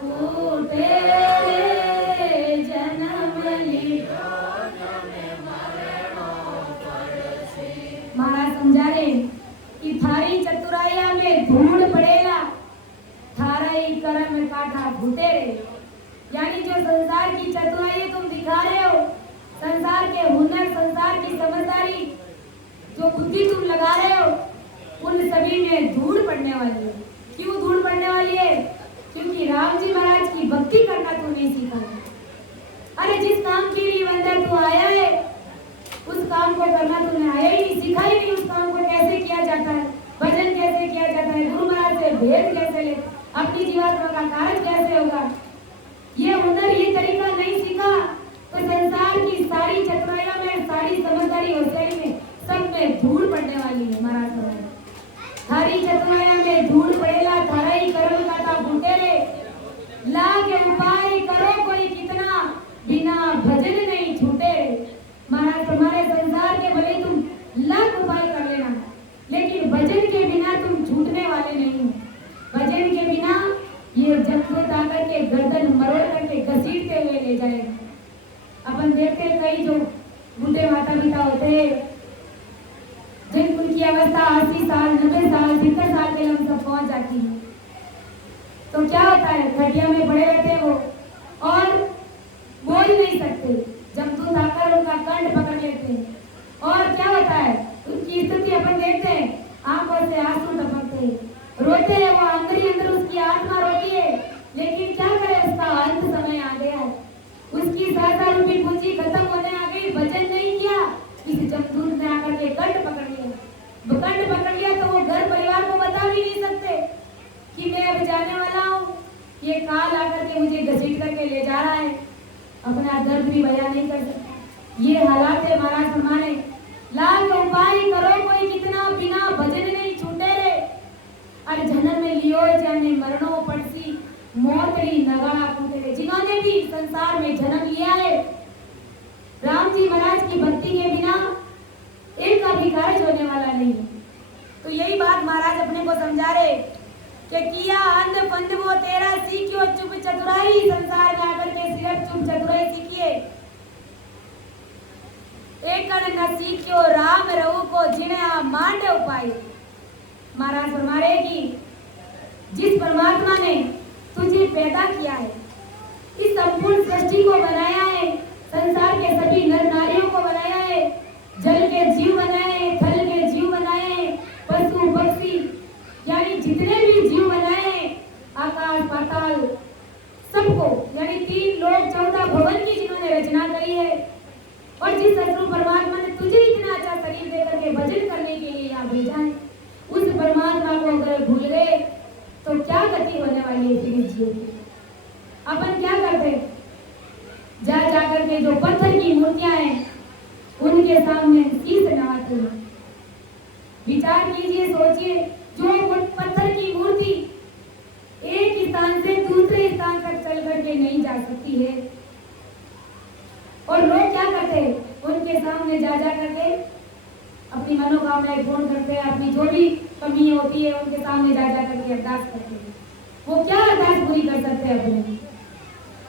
फूटे रे, जन्म ली। महाराज समझा रहे कि थारी चतुराइया में धूल पड़ेला, थारा ही कर्म में काटा फूटे रे। यानी जो संसार की चतुराई तुम दिखा रहे हो, संसार के हुनर, संसार की समझदारी, जो बुद्धि तुम लगा रहे हो, उन सभी में धूल पड़ने वाली है। क्यों धूल पड़ने वाली है? क्योंकि राम जी महाराज की भक्ति करना तू नहीं सीखा है। अरे जिस काम के लिए अंदर तू आया है उस काम को करना तूने आया ही नहीं, सीखा ही नहीं उस काम को कैसे किया जाता है, भजन कैसे किया जाता है, गुरु महाराज से भेद कैसे ले, अपनी जीवात्मा का कार्य कैसे होगा, ये हुनर ये तरीका नहीं सीखा तो संसार की सारी चतुराइयों में, सारी समझदारी होशियारी में सब में धूल पड़ने वाली है। महाराज महाराज थारी चतुराइया में धूल पड़ेला, थारा ही कर्म काटा फूटे रे, लाख उपाय करो कोई कितना बिना भजन नहीं छूटे रे। महाराज तुम्हारे संसार के भले तुम लाख उपाय कर लेना, लेकिन भजन के बिना तुम छूटने वाले नहीं हो। भजन के बिना ये जमदूत आकर के गर्दन मरोड़ करके घसीटते हुए ले जाएगा। अपन देखते कई जो बूढ़े माता पिता होते हैं जिन उनकी अवस्था 80 साल 90 साल 70 साल के लम सब पहुंच जाती है, तो क्या होता है, खटिया में पड़े रहते हैं वो और बोल नहीं सकते। जमदूत आकर उनका कंठ पकड़ लेते हैं और क्या होता है, उनकी स्थिति अपन देखते हैं, आंखों से आंसू टपकते हैं, रोते हैं, वो अंदर ही अंदर उसकी आत्मा रोती है। लेकिन क्या करे, उसका अंत समय आ गया है, उसकी सहसा रूपी पूंजी खत्म होने आ गई। भजन नहीं किया, किसी जमदूत ने आकर के कंठ पकड़ लिया। कंठ पकड़ लिया तो वो घर परिवार को बता भी नहीं सकते कि मैं अब जाने वाला हूँ, ये काल आकर के मुझे घसीट करके ले जा रहा है, अपना दर्द भी बयान नहीं कर सकता। ये हालात है महाराज हमारे। लाख उपाय करो कोई कितना बिना भजन नहीं छूटे रे, अरे जन्म में लियो जाने मरणों पड़सी मोतरी नगाड़ा फूटे रे। जिन्होंने भी संसार में जन्म लिया है, राम जी महाराज की भक्ति के बिना एक का भी कार्य होने वाला नहीं। तो यही बात महाराज अपने को समझा रहे कि किया अंध पंध वो तेरा सीखियो चुप चतुराई। संसार में आकर के सिर्फ चुप चतुराई सीखिए, एक न सीखियो राम रहू को जिन्हें मांडे उपाय। महाराज फरमा रहे कि जिस परमात्मा ने तुझे पैदा किया है, इस संपूर्ण सृष्टि को बनाया है, संसार के सभी नर नारियों को बनाया है, जल के जीव बनाए हैं, थल के जीव बनाए हैं, पशु पक्षी यानी जितने भी जीव बनाए हैं, आकाश पाताल सबको, यानी 3 लोक 14 भवन की जिन्होंने रचना करी है, और जिस सतगुरु परमात्मा ने तुझे इतना अच्छा शरीर देकर के भजन करने के लिए यहाँ भेजा है, परमात्मा को अगर भूल गए तो क्या गति होने वाली है फिर जीवन की। अपन क्या करते, जा जाकर के जो पत्थर की मूर्तियां हैं उनके सामने शीश नवाते हैं। विचार कीजिए, सोचिए, जो पत्थर की मूर्ति एक स्थान से दूसरे स्थान तक चल करके नहीं जा सकती है, और लोग क्या करते हैं, उनके सामने जा जा करके अपनी मनोकामनाएं पूर्ण करते हैं, अपनी जो भी कमी होती है उनके सामने जा जा करके अरदास करते हैं। वो क्या अरदास पूरी कर सकते हैं अपने?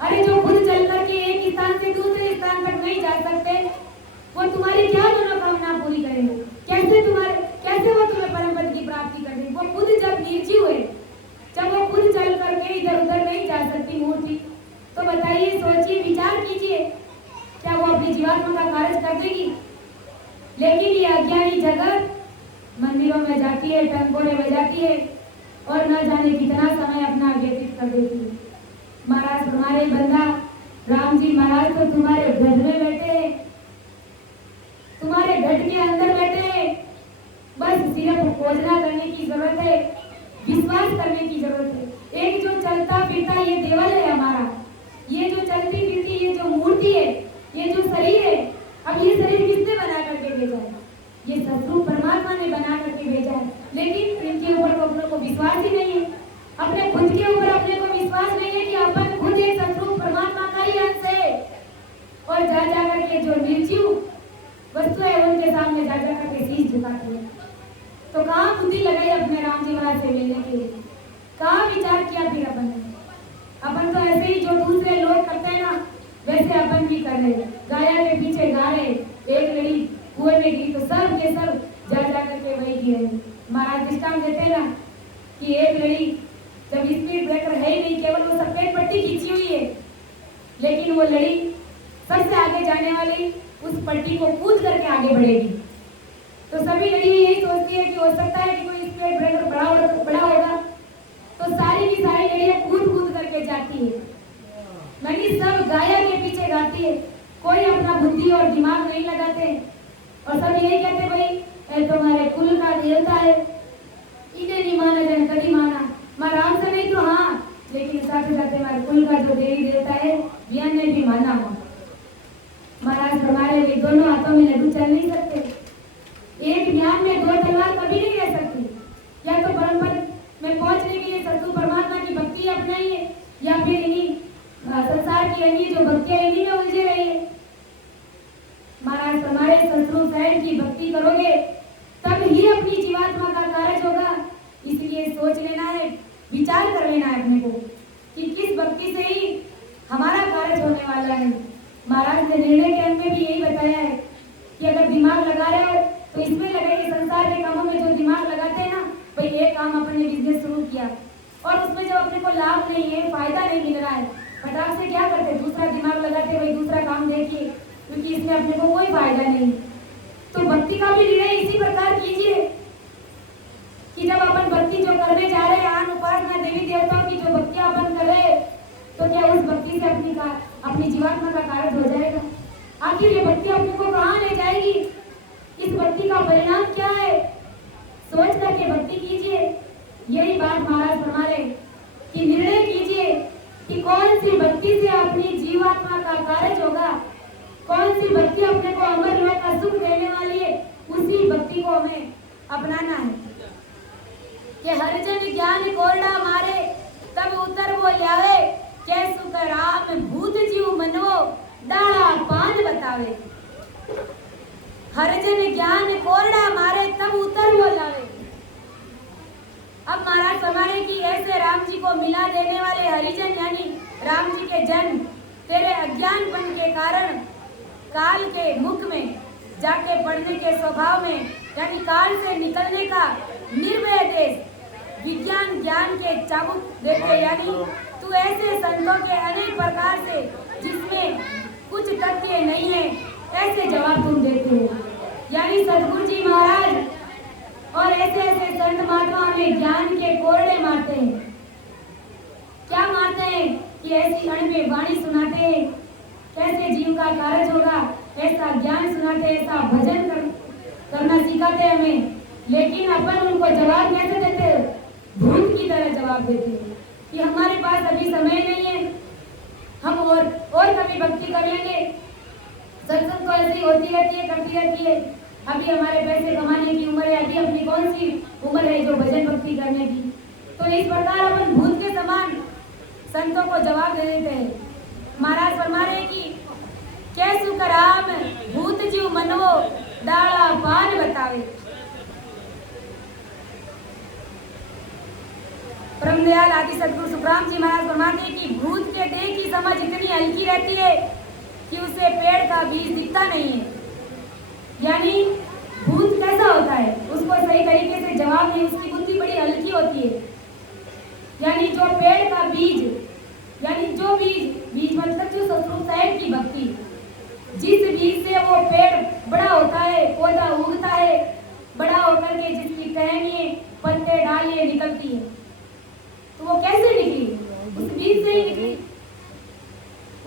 अरे जो खुद चल करके एक स्थान से दूसरे स्थान तक नहीं जा सकते, वो तुम्हारी क्या मनोकामना पूरी करेंगे? कैसे वो तुम्हें परम पद की प्राप्ति कर देंगे? वो खुद जब निर्जीव है, जब वो खुद चल करके इधर उधर नहीं जा सकती मूर्ति, तो बताइए, सोचिए, विचार कीजिए, क्या वो अपनी जीवात्मा का कार्य कर देगी? लेकिन ये अज्ञानी जगत मंदिरों में जाती है, टंकोरे बजाती है और न जाने कितना समय अपना व्यतीत कर देती है। महाराज तुम्हारे बंदा राम जी महाराज तो तुम्हारे घर में बैठे हैं, तुम्हारे घर के अंदर बैठे हैं, बस सिर्फ खोजना करने की जरूरत है, विश्वास करने की जरूरत है। एक जो चलता फिरता ये देवल है हमारा, ये जो चलती फिरती ये जो मूर्ति है, ये जो शरीर है, अब ये शरीर किसने बना करके भेजा है? ये सतगुरु परमात्मा ने बना करके भेजा है, लेकिन इनके ऊपर तो अपने को विश्वास ही नहीं है। अपने खुद के ऊपर अपने को विश्वास नहीं है कि अपन खुद एक सतगुरु परमात्मा का ही अंश है, और जा जा करके जो निर्जीव वस्तु है उनके सामने जा जा करके शीश झुकाते हैं। तो कहाँ बुद्धि लगाई अपने राम जी महाराज से मिलने के लिए? कहाँ विचार किया फिर अपन ने? अपन तो ऐसे ही जो दूसरे लोग करते हैं ना, वैसे अपन भी कर रहे। गाया के पीछे गा रहे, एक लड़ी कुएं में गिरी तो सब के सब जा जा करके वही गिरे। महाराज दृष्टांत देते हैं ना कि एक लड़ी जब स्पीड ब्रेकर है ही नहीं, केवल वो सफेद पट्टी खींची हुई है, लेकिन वो लड़ी सबसे आगे जाने वाली उस पट्टी को कूद करके आगे बढ़ेगी। तो सभी लड़ी यही सोचती है कि हो सकता है कि कोई स्पीड ब्रेकर बड़ा होगा, तो सारी की सारी लड़ियां कूद कूद करके जाती है। नहीं, सब गाया के पीछे गाती है, कोई अपना बुद्धि और दिमाग नहीं लगाते, और सब यही कहते भाई तुम्हारे कुल का देवता है, इन्हें नहीं माना जन कभी माना, मां राम से नहीं तो हाँ, लेकिन साथ साथ हमारे कुल का जो देवी देवता है वियन ने भी माना हो। महाराज हमारे भी दोनों हाथों में लड्डू चल नहीं सकते, एक ज्ञान में दो तलवार कभी नहीं रह सकती। या तो परंपरा में पहुंचने के लिए सतगुरु परमात्मा की भक्ति अपनाइए, या फिर इन्हीं संसार की अन्य जो भक्तियां इन्हीं में उलझे रहिए। महाराज हमारे सतगुरु साहब की भक्ति करोगे तब ही अपनी जीवात्मा का कार्य होगा। इसलिए सोच लेना है, विचार कर लेना है अपने को कि किस भक्ति से ही हमारा कार्य होने वाला है। महाराज ने निर्णय के अंत में भी यही बताया है कि अगर दिमाग लगा रहे हो तो इसमें लगाइए। संसार के कामों में जो दिमाग लगाते हैं ना, भाई एक काम अपन ने बिजनेस शुरू किया और उसमें जब अपने को लाभ नहीं है, फायदा नहीं मिल रहा है, फटाक से क्या करते, दूसरा दिमाग लगाते, भाई दूसरा काम देखिए, क्योंकि इसमें अपने को कोई फायदा नहीं। तो भक्ति का भी निर्णय इसी प्रकार कीजिए कि जब अपन भक्ति जो करने जा रहे हैं, आन उपासना देवी देवताओं की जो भक्ति अपन कर रहे हैं, तो क्या उस भक्ति से अपनी जीवात्मा का कार्य हो जाएगा? आखिर ये भक्ति अपने को कहाँ ले जाएगी? इस भक्ति का परिणाम क्या है? सोच करके भक्ति कीजिए। यही बात महाराज फरमा रहे कि निर्णय कीजिए कि कौन सी भक्ति से अपनी जीवात्मा का कार्य होगा, कौन सी भक्ति अपने को अमर लोक का सुख देने वाली है, उसी भक्ति को हमें अपनाना है। कि हरिजन ज्ञान कोरडा मारे तब उतर वो ल्यावे, के सुख राम भूत जीव मनवो डाला पान बतावे। हरिजन ज्ञान कोरडा मारे तब उतर वो लावे। अब महाराज हमारे की ऐसे राम जी को मिला देने वाले हरिजन यानी राम जी के जन्म तेरे अज्ञानपन के कारण काल के मुख में जाके पड़ने के स्वभाव में, यानी काल से निकलने का निर्भय देश विज्ञान ज्ञान के चाबुक देते, यानी तू ऐसे संतों के अनेक प्रकार से जिसमें कुछ तथ्य नहीं है ऐसे जवाब तुम देते हो। यानी सतगुरु जी महाराज और ऐसे ऐसे संत महात्मा हमें ज्ञान के कोरडे मारते हैं। क्या मारते हैं कि ऐसी अण में वाणी सुनाते हैं, कैसे जीव का कार्य होगा, ऐसा ज्ञान सुनाते, ऐसा भजन करना सिखाते हमें, लेकिन अपन उनको जवाब कैसे जवाब देते हैं कि हमारे पास अभी समय नहीं है, हम और कभी भक्ति कर लेंगे। सत्संग तो ऐसी होती रहती है, करती रहती है। अभी हमारे पैसे कमाने की उम्र है, अभी अपनी कौन सी उम्र है जो भजन भक्ति करने की। तो इस प्रकार अपन भूत के समान संतों को जवाब दे देते हैं। महाराज फरमा रहे कि कैसु कराम भूत जीव मनवो डाला पान बतावे। परम दयाल आदि सदगुरु सुखराम जी महाराज फरमाते हैं कि भूत के देह की समझ इतनी हल्की रहती है कि उसे पेड़ का बीज दिखता नहीं है। यानी भूत कैसा होता है, उसको सही तरीके से जवाब नहीं, उसकी बुद्धि बड़ी हल्की होती है। यानी जो पेड़ का बीज, यानी जो बीज मतलब जो सतरूप साहेब की भक्ति, जिस बीज से वो पेड़ बड़ा होता है, पौधा उगता है, बड़ा होकर के जिसकी टहनियाँ, पत्ते, डालियाँ निकलती है, तो वो कैसे निकली? उस बीज से ही निकली,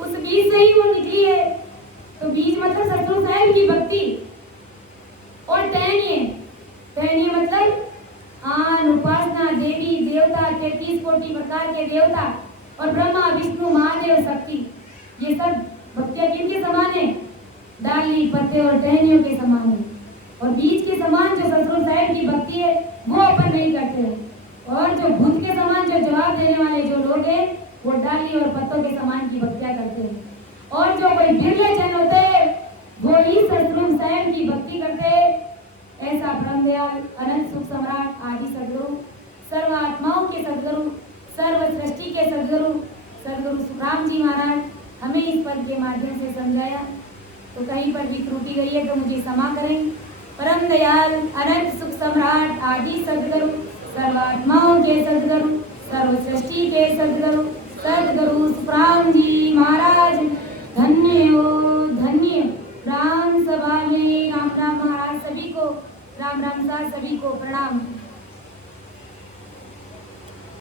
उस बीज से ही वो निकली है। तो बीज मतलब सतरूप साहेब की भक्ति। और टहनियाँ मतलब आन, उपासना, देवी देवता, 33 कोटि प्रकार के देवता और ब्रह्मा विष्णु महादेव शक्ति, ये सब भक्तियाँ किनके समान है? डाली, पत्ते और टहनियों के समान है। और बीज के समान जो सतरूप साहेब की भक्ति है वो अपन नहीं करते हैं। और जो भूत के समान जो जवाब देने वाले जो लोग हैं वो डाली और पत्तों के समान की भक्तियाँ करते हैं। और जो कोई बिरले जन होते हैं वो ही सतरूप साहेब की भक्ति करते हैं। ऐसा परम दयाल अनंत सुख सम्राट आदि सदगुरु, सर्व आत्माओं के सदगुरु, सर्व सृष्टि के सदगुरु सुखराम जी महाराज हमें इस पद के माध्यम से समझाया। तो कहीं पर भी त्रुटि गई है तो मुझे क्षमा करें। परम दयाल अनंत सुख सम्राट आदि सदगुरु, सर्व आत्माओं के सदगुरु, सर्व सृष्टि के सदगुरु सुखराम जी महाराज धन्य हो, धन्य। राम सभा में राम राम महाराज सभी को, राम राम सार सभी को प्रणाम।